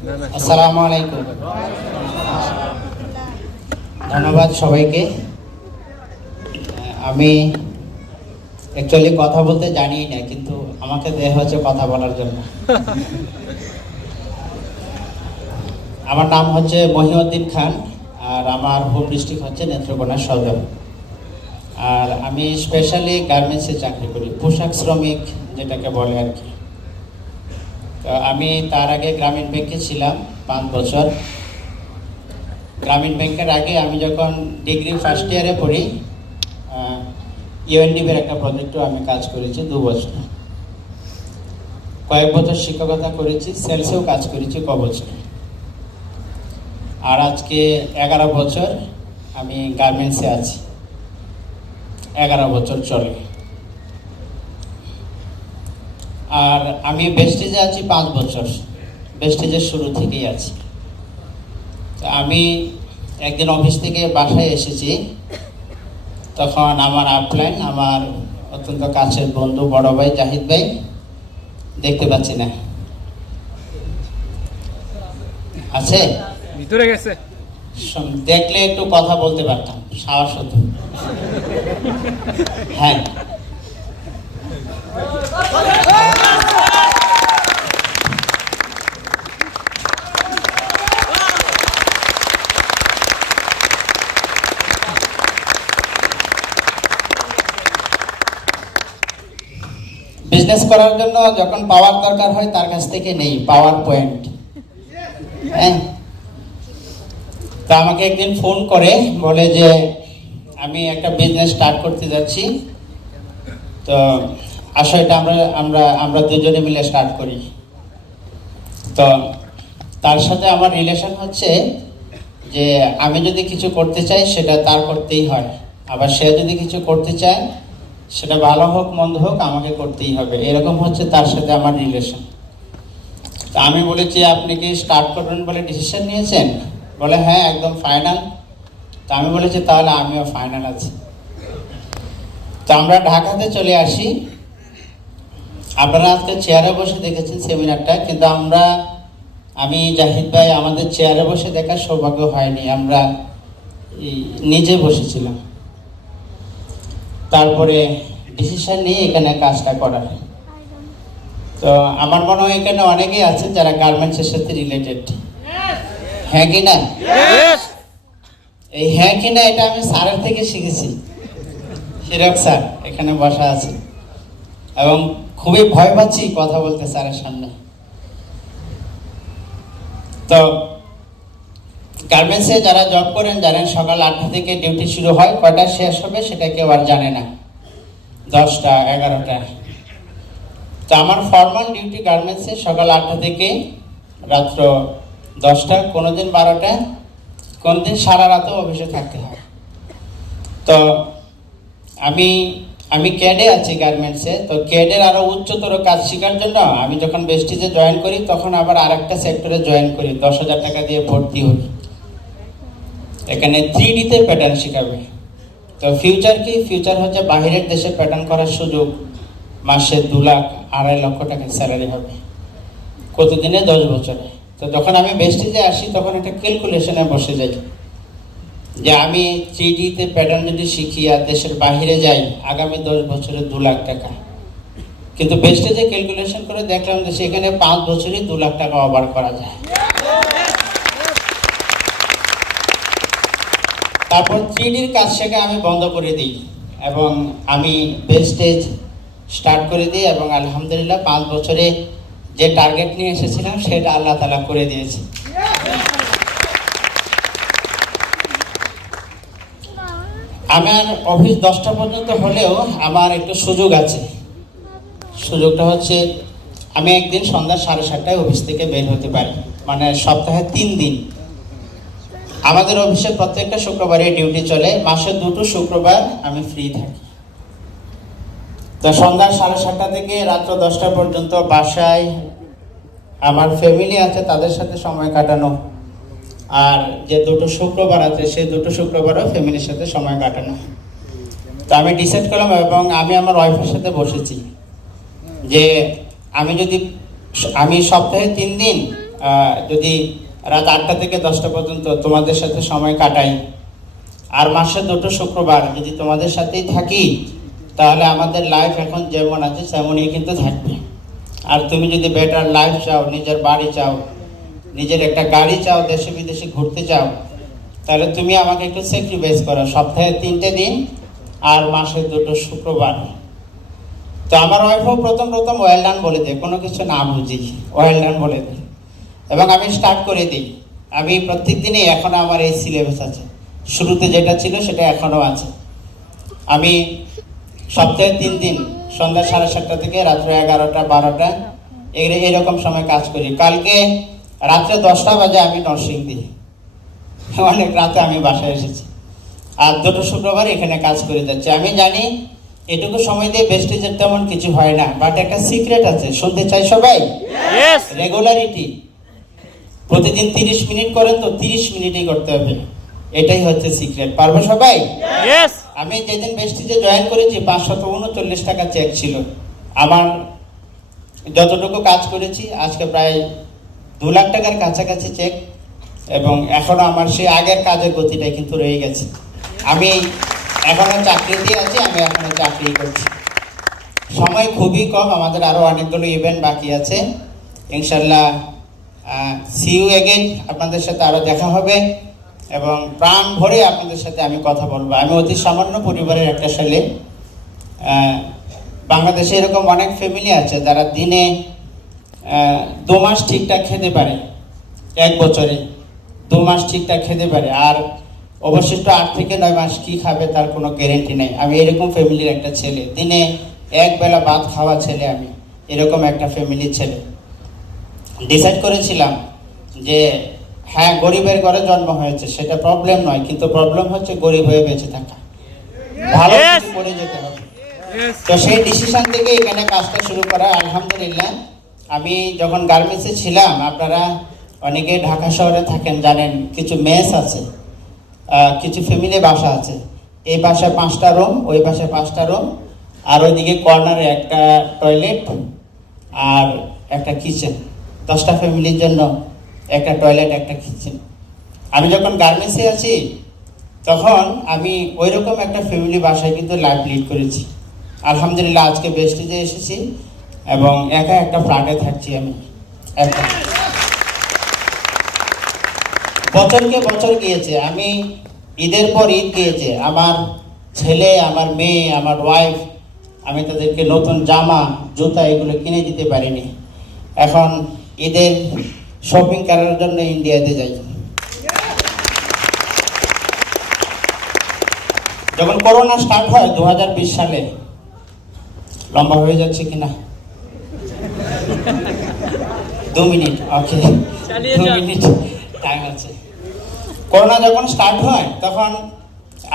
আসসালামু আলাইকুম। ধন্যবাদ সবাইকে। আমি অ্যাকচুয়ালি কথা বলতে জানি না, কিন্তু আমাকে দেয়া হয়েছে কথা বলার জন্য। আমার নাম হচ্ছে মহিউদ্দিন খান, আর আমার হোম ডিস্ট্রিক্ট হচ্ছে নেত্রকোনা সদর। আর আমি স্পেশালি গার্মেন্টসে চাকরি করি, পোশাক শ্রমিক যেটাকে বলে আর কি। তো আমি তার আগে গ্রামীণ ব্যাংকে ছিলাম 5 বছর। গ্রামীণ ব্যাংকের আগে আমি যখন ডিগ্রি ফার্স্ট ইয়ারে পড়ি, ইউএনডিপির একটা প্রজেক্টও আমি কাজ করেছি 2 বছর। কয়েক বছর শিক্ষকতা করেছি, সেলসেও কাজ করেছি বছর। আর আজকে 11 বছর আমি গার্মেন্টসে আছি, 11 বছর চলে। আর আমি বেস্টিজে আছি 5 বছর, বেস্টিজের শুরু থেকেই আছি। তো আমি একদিন অফিস থেকে বাসায় এসেছি, তখন আমার আপলাইন, আমার অত্যন্ত কাছের বন্ধু বড় ভাই জাহিদ ভাই, দেখতে পাচ্ছি না, আছে ভিতরে গেছে, দেখলে একটু কথা বলতে পারতাম, সাহস হতো। হ্যাঁ, বিজনেস করার জন্য যখন পাওয়ার দরকার হয় তার কাছ থেকে নেই, পাওয়ার পয়েন্ট। হ্যাঁ, তা আমাকে একদিন ফোন করে বলে যে আমি একটা বিজনেস স্টার্ট করতে যাচ্ছি, তো আসো এটা আমরা আমরা আমরা দুজনে মিলে স্টার্ট করি। তো তার সাথে আমার রিলেশন হচ্ছে যে আমি যদি কিছু করতে চাই সেটা তার করতেই হয়, আবার সে যদি কিছু করতে চায় সেটা ভালো হোক মন্দ হোক আমাকে করতেই হবে, এরকম হচ্ছে তার সাথে আমার রিলেশন। তা আমি বলেছি আপনি কি স্টার্ট করবেন বলে ডিসিশন নিয়েছেন? বলে হ্যাঁ একদম ফাইনাল। তা আমি বলেছি তাহলে আমিও ফাইনাল আছি। তো আমরা ঢাকাতে চলে আসি। আপনারা আজকে চেয়ারে বসে দেখেছেন সেমিনারটা, কিন্তু আমি জাহিদ ভাই আমাদের চেয়ারে বসে দেখার সৌভাগ্য হয়নি, আমরা নিজে বসেছিলাম। তারপরে ডিসিশন নিয়ে এখানে কাজটা করার। তো আমার মনে হয় এখানে অনেকেই আছে যারা গার্মেন্টসের সাথে রিলেটেড, হ্যাঁ কি না? এই হ্যাঁ কি না এটা আমি স্যারের থেকে শিখেছি। হিরক স্যার এখানে বসা আছে, এবং খুবই ভয় পাচ্ছি কথা বলতে স্যারের সামনে। তো গার্মেন্টসে যারা জব করেন জানেন সকাল 8টা থেকে ডিউটি শুরু হয়, কয়টা শেষ হবে সেটা কেউ আর জানে না, 10টা 11টা। তো আমার ফর্মাল ডিউটি গার্মেন্টসে সকাল 8টা থেকে রাত্র 10টা, কোনোদিন 12টা, কোনোদিন সারা রাতও অফিসে থাকতে হয়। তো আমি ক্যাডে আছি গার্মেন্টসে। তো ক্যাডের আরো উচ্চতর কাজ শেখার জন্য আমি যখন বেস্টিজে জয়েন করি তখন আবার আরেকটা সেক্টরে জয়েন করি, 10,000 টাকা দিয়ে ভর্তি হই। এখানে 3D-তে প্যাটার্ন শেখাবে। তো ফিউচার কি? ফিউচার হচ্ছে বাহিরের দেশে প্যাটার্ন করার সুযোগ, মাসে 2 লাখ 2.5 লক্ষ টাকা স্যালারি হবে, কতদিনে? 10 বছরে। তো যখন আমি বেস্টিজে আসি তখন একটা ক্যালকুলেশনে বসে যাই যে আমি 3D-তে প্যাটার্ন যদি শিখি আর দেশের বাহিরে যাই, আগামী 10 বছরে 2 লাখ টাকা। কিন্তু বেস্টিজে ক্যালকুলেশন করে দেখলাম যে সেখানে 5 বছরই 2 লাখ টাকা ওভার করা যায়। তারপর 3Dর কাজ শেখা আমি বন্ধ করে দিই এবং আমি বেস্টেজ স্টার্ট করে দিই, এবং আলহামদুলিল্লাহ 5 বছরে যে টার্গেট নিয়ে এসেছিলাম সেটা আল্লাহ তাআলা করে দিয়েছে। আমার অফিস 10টা পর্যন্ত হলেও আমার একটু সুযোগ আছে। সুযোগটা হচ্ছে আমি একদিন সন্ধ্যা 7:30টায় অফিস থেকে বের হতে পারি, মানে সপ্তাহে 3 দিন। আমাদের অফিসে প্রত্যেকটা শুক্রবারে ডিউটি চলে, মাসে 2টো শুক্রবার আমি ফ্রি থাকি। তো সন্ধ্যা 7:30টা থেকে রাত্র 10টা পর্যন্ত বাসায় আমার ফ্যামিলি আছে, তাদের সাথে সময় কাটানো, আর যে 2টো শুক্রবার আছে সেই 2টো শুক্রবারও ফ্যামিলির সাথে সময় কাটানো। তো আমি ডিসাইড করলাম এবং আমি আমার ওয়াইফের সাথে বসেছি যে আমি সপ্তাহে 3 দিন যদি রাত 8টা থেকে 10টা পর্যন্ত তোমাদের সাথে সময় কাটাই, আর মাসে 2টো শুক্রবার যদি তোমাদের সাথেই থাকি, তাহলে আমাদের লাইফ এখন যেমন আছে তেমনই কিন্তু থাকবে। আর তুমি যদি বেটার লাইফ চাও, নিজের বাড়ি চাও, নিজের একটা গাড়ি চাও, দেশে বিদেশে ঘুরতে চাও, তাহলে তুমি আমাকে একটু স্যাক্রিফাইস করো। সপ্তাহে 3টে দিন আর মাসে 2টো শুক্রবার। তো আমার ওয়াইফও প্রথম ওয়েল ডান বলে দেয়, কোনো কিছু না বুঝি ওয়েল ডান বলে দেয়, এবং আমি স্টার্ট করে দিই। আমি প্রত্যেক দিনই এখনও আমার এই সিলেবাস আছে, শুরুতে যেটা ছিল সেটা এখনও আছে। আমি সপ্তাহে 3 দিন সন্ধ্যা 7:30 থেকে রাত্রে 11টা 12টা এরকম সময় কাজ করি। কালকে রাত্রে 10টা বাজে আমি নরসিংদী, অনেক রাতে আমি বাসায় এসেছি, আর 2টো শুক্রবার এখানে কাজ করে যাচ্ছি। আমি জানি এটুকু সময় দিয়ে বেস্টেজের তেমন কিছু হয় না, বাট একটা সিক্রেট আছে, শুনতে চাই সবাই? রেগুলারিটি। প্রতিদিন 30 মিনিট করেন তো 30 মিনিটই করতে হবে, এটাই হচ্ছে সিক্রেট। পারবে সবাই? আমি যেদিন বেস্টেজে জয়েন করেছি 539 টাকা চেক ছিল আমার। যতটুকু কাজ করেছি আজকে প্রায় 2 লাখ টাকার কাছাকাছি চেক, এবং এখনো আমার সেই আগের কাজের গতিটাই কিন্তু রয়ে গেছে। আমি এখনো চাকরিতে আছি, আমি এখনো চাকরি করছি। সময় খুবই কম, আমাদের আরো অনেকগুলো ইভেন্ট বাকি আছে। ইনশাল্লাহ সি ইউ এগেইন, আপনাদের সাথে আরো দেখা হবে এবং প্রাণ ভরে আপনাদের সাথে আমি কথা বলবো। আমি অতি সামান্য পরিবারের একটা ছেলে। বাংলাদেশে এরকম অনেক ফ্যামিলি আছে যারা দিনে 2 মাস ঠিকঠাক খেতে পারে, 1 বছরে 2 মাস ঠিকঠাক খেতে পারে, আর অবশিষ্ট 8 থেকে 9 মাস কি খাবে তার কোনো গ্যারেন্টি নেই। আমি এরকম ফ্যামিলির একটা ছেলে, দিনে 1 বেলা ভাত খাওয়া ছেলে, আমি এরকম একটা ফ্যামিলির ছেলে। ডিসাইড করেছিলাম যে হ্যাঁ, গরিবের ঘরে জন্ম হয়েছে সেটা প্রবলেম নয়, কিন্তু প্রবলেম হচ্ছে গরিব হয়ে বেঁচে থাকা, ভালো কিছু করে যেতে হবে। তো সেই ডিসিশন থেকে এখানে কাজটা শুরু করা। আলহামদুলিল্লাহ, আমি যখন গার্মেন্টসে ছিলাম, আপনারা অনেকে ঢাকা শহরে থাকেন জানেন, কিছু মেস আছে, কিছু ফ্যামিলি বাসা আছে। এই বাসায় 5টা রুম, ওই বাসায় 5টা রুম, আর ওইদিকে কর্নারে একটা টয়লেট আর একটা কিচেন। 10টা ফ্যামিলির জন্য একটা টয়লেট, একটা কিচেন। আমি যখন গার্মেন্টসে আছি তখন আমি ওইরকম একটা ফ্যামিলি বাসায় কিন্তু লাইফ লিড করেছি। আলহামদুলিল্লাহ, আজকে বেস্টেজে এসেছি এবং একা একটা ফ্ল্যাটে থাকছি আমি একা। বছরকে বছর গিয়েছে, আমি ঈদের পর ঈদ গিয়েছে, আমার ছেলে, আমার মেয়ে, আমার ওয়াইফ, আমি তাদেরকে নতুন জামা জুতা এগুলো কিনে দিতে পারিনি। এখন ঈদের শপিং করার জন্য ইন্ডিয়াতে যাই। যখন করোনা স্টার্ট হয় 2020 সালে, লম্বা হয়ে যাচ্ছে কিনা? 2 মিনিট, ওকে, 2 মিনিট টাইম আছে। করোনা যখন স্টার্ট হয় তখন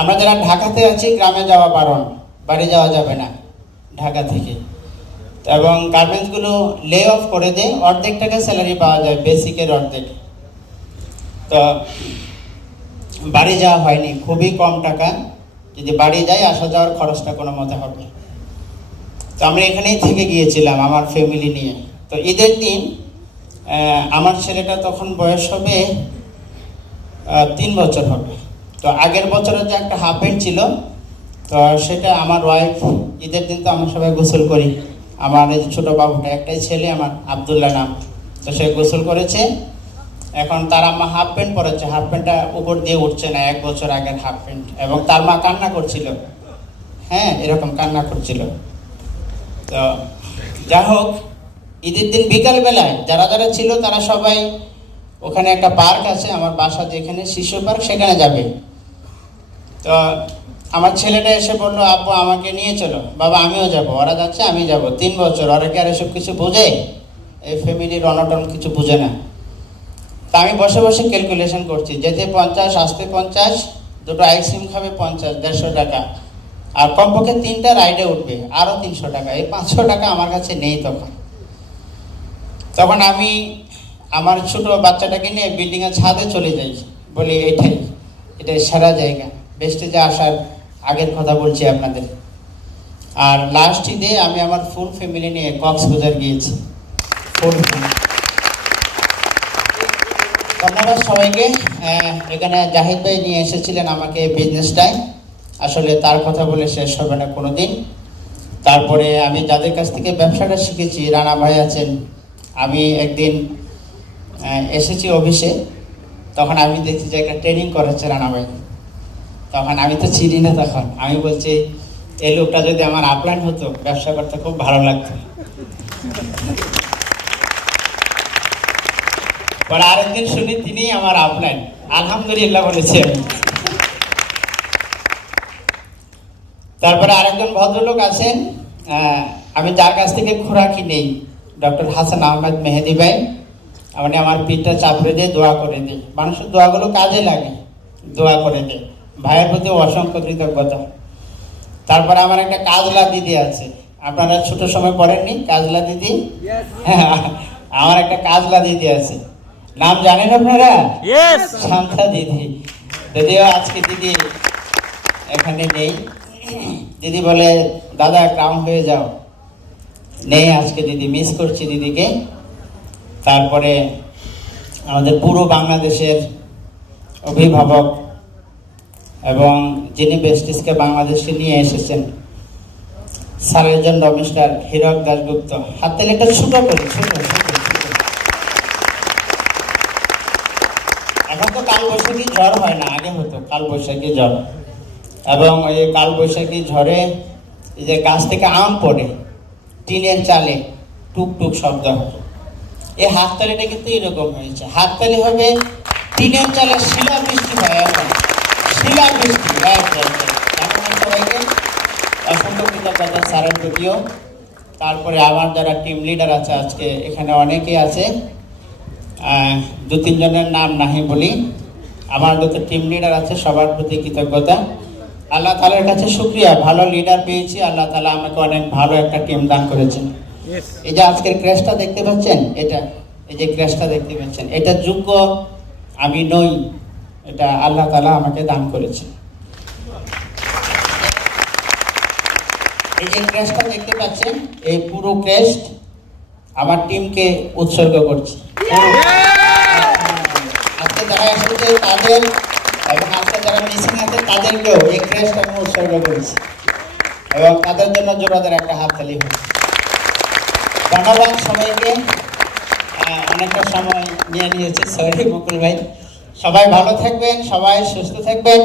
আমরা যারা ঢাকাতে আছি, গ্রামে যাওয়া বারণ, বাড়ি যাওয়া যাবে না ঢাকা থেকে। এবং গার্মেন্টসগুলো লে অফ করে দেয়, অর্ধেক টাকা স্যালারি পাওয়া যায়, বেসিকের অর্ধেক। তো বাড়ি যাওয়া হয়নি, খুবই কম টাকা, যদি বাড়ি যাই আসা যাওয়ার খরচটা কোনো মতে হবে। তো আমরা এখানেই থেকে গিয়েছিলাম আমার ফ্যামিলি নিয়ে। তো ঈদের দিন আমার ছেলেটা তখন বয়স হবে 3 বছর হবে। তো আগের বছরে যে একটা হাফ প্যান্ট ছিল, তো সেটা আমার ওয়াইফ, ঈদের দিন তো আমরা সবাই গোসল করি, আমার এই ছোটো বাবুটা, একটাই ছেলে আমার, আবদুল্লাহ নাম, তো সে গোসল করেছে। এখন তার আম্মা হাফ প্যান্ট পরেছে, হাফ প্যান্টটা উপর দিয়ে উঠছে না, 1 বছর আগের হাফ প্যান্ট, এবং তার মা কান্না করছিল, হ্যাঁ এরকম কান্না করছিল। তো যা হোক, ঈদের দিন বিকালবেলায় যারা যারা ছিল তারা সবাই ওখানে একটা পার্ক আছে আমার বাসা যেখানে, শিশু পার্ক, সেখানে যাবে। তো আমার ছেলেটা এসে বললো, আব্বু আমাকে নিয়ে চলো। বাবা আমিও যাব। ওরা যাচ্ছে আমি যাব। 3 বছর, ওরা কি আর এসব কিছু বোঝে? এই ফ্যামিলির অনটন কিছু বুঝে না। তা আমি বসে বসে ক্যালকুলেশন করছি, যেতে 50, আসতে 50, 2টো আইসক্রিম খাবে 50, 150 টাকা, আর কমপক্ষে 3টা রাইডে উঠবে আরও 300 টাকা। এই 500 টাকা আমার কাছে নেই তখন আমি আমার ছোট বাচ্চাটাকে নিয়ে বিল্ডিংয়ের ছাদে চলে যাই, বলি এটাই সেরা জায়গা। বেস্টেজে আসার আগের কথা বলছি আপনাদের। আর লাস্ট ঈদে আমি আমার ফুল ফ্যামিলি নিয়ে কক্সবাজার গিয়েছি, ফুল ফ্যামিলি। ধন্যবাদ সবাইকে। এখানে জাহিদ ভাই নিয়ে এসেছিলেন আমাকে বিজনেসটায়, আসলে তার কথা বলে শেষ হবে না কোনোদিন। তারপরে আমি যাদের কাছ থেকে ব্যবসাটা শিখেছি, রানা ভাই আছেন। আমি একদিন এসেছি অফিসে, তখন আমি দেখছি যে একটা ট্রেনিং করাচ্ছে রানা ভাই। তখন আমি তো চিনি না, তখন আমি বলছি এই লোকটা যদি আমার আপলাইন হতো, ব্যবসা করতে খুব ভালো লাগতো। পরে আরেকদিন শুনি তিনি আমার আপলাইন, আলহামদুলিল্লাহ বলেছি আমি। তারপরে আরেকজন ভদ্রলোক আছেন, আমি যার কাছ থেকে খোরাকি নেই, ডক্টর হাসান আহমেদ মেহেদি ভাই। মানে আমার পিঠটা চাপড়ে দিয়ে দোয়া করে দিই, মানুষের দোয়াগুলো কাজে লাগে, দোয়া করে দেয়। ভাইয়ের প্রতি অসংখ্য কৃতজ্ঞতা। তারপরে আমার একটা কাজলা দিদি আছে, আপনারা ছোট সময় পড়েননি কাজলা দিদি? আমার একটা কাজলা দিদি আছে, নাম জানেন আপনারা? শান্তা দিদি। যদিও আজকে দিদি এখানে নেই। দিদি বলে দাদা ক্রাউন হয়ে যাও, নেই আজকে দিদি, মিস করছি দিদিকে। তারপরে আমাদের পুরো বাংলাদেশের অভিভাবক এবং যিনি বেস্টিসকে বাংলাদেশে নিয়ে এসেছেন, সার্জন রমেশকার হীরক দাশগুপ্ত, হাত তালে একটা ছোট করে ছোট। এখন তো কালবৈশাখী ঝড় হয় না, আগে হতো কালবৈশাখী ঝড়। এবং ওই কালবৈশাখী ঝড়ে এই যে গাছ থেকে আম পড়ে, টিনের চালে টুকটুক শব্দ হতো। এই হাততালিটা কিন্তু এরকম হয়েছে, হাততালি হবে টিনের চালে শিলা বৃষ্টি হয়, এখন শিলা বৃষ্টি। সবাইকে অসংখ্য কৃতজ্ঞতা স্যারের প্রতিও। তারপরে আমার যারা টিম লিডার আছে, আজকে এখানে অনেকেই আছে, 2-3 জনের নাম নাহি বলি। আমার যত টিম লিডার আছে সবার প্রতি কৃতজ্ঞতা। আল্লাহ তাআলার কাছে শুকরিয়া, ভালো লিডার পেয়েছি। আল্লাহ তাআলা আমাকে অনেক ভালো একটা টিম দান করেছেন। এই যে আজকের ক্র্যাশটা দেখতে পাচ্ছেন, এটা এই যে ক্র্যাশটা দেখতে পাচ্ছেন, এটা যোগ্য আমি নই, এটা আল্লাহ তাআলা আমাকে দান করেছেন। এই যে ক্র্যাশটা দেখতে পাচ্ছেন, এই পুরো ক্র্যাশ আমার টিমকে উৎসর্গ করছি। আজকে যারা এসেছে তাদের এবং আজকে যারা মিসিং আছে তাদেরকেও এই ক্র্যাশটা আমি উৎসর্গ করেছি, এবং তাদের জন্য জোরাদার একটা হাততালি হোক। ধন্যবাদ সবাইকে। অনেকটা সময় নিয়ে নিয়েছে, সরি মুকুল ভাই। সবাই ভালো থাকবেন, সবাই সুস্থ থাকবেন,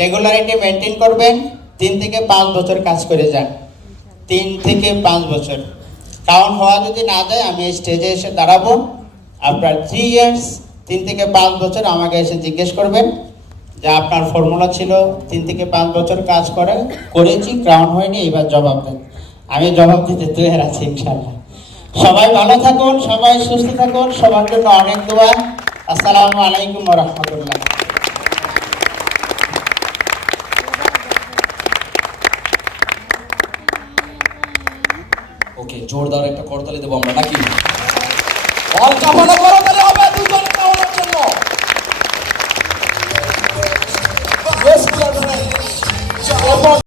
রেগুলারিটি মেনটেন করবেন। 3 থেকে 5 বছর কাজ করে যান, 3 থেকে 5 বছর। কাউন্ট হওয়া যদি না যায়, আমি স্টেজে এসে দাঁড়াবো। আপনার 3 ইয়ার্স, 3 থেকে 5 বছর আমাকে এসে জিজ্ঞেস করবেন যে আপনার ফর্মুলা ছিল 3 থেকে 5 বছর কাজ করেছি, ক্রাউন হয়নি, এবার জবাব দেন। আমি জবাব দিতে তৈরি আছি ইনশাআল্লাহ। সবাই ভালো থাকুন, সবাই সুস্থ থাকুন, সবার জন্য অনেক দোয়া। আসসালামু আলাইকুম ওয়া রাহমাতুল্লাহ। ওকে, জোরদার একটা করতালি দেবো আমরা নাকি? অল কাফালা করো।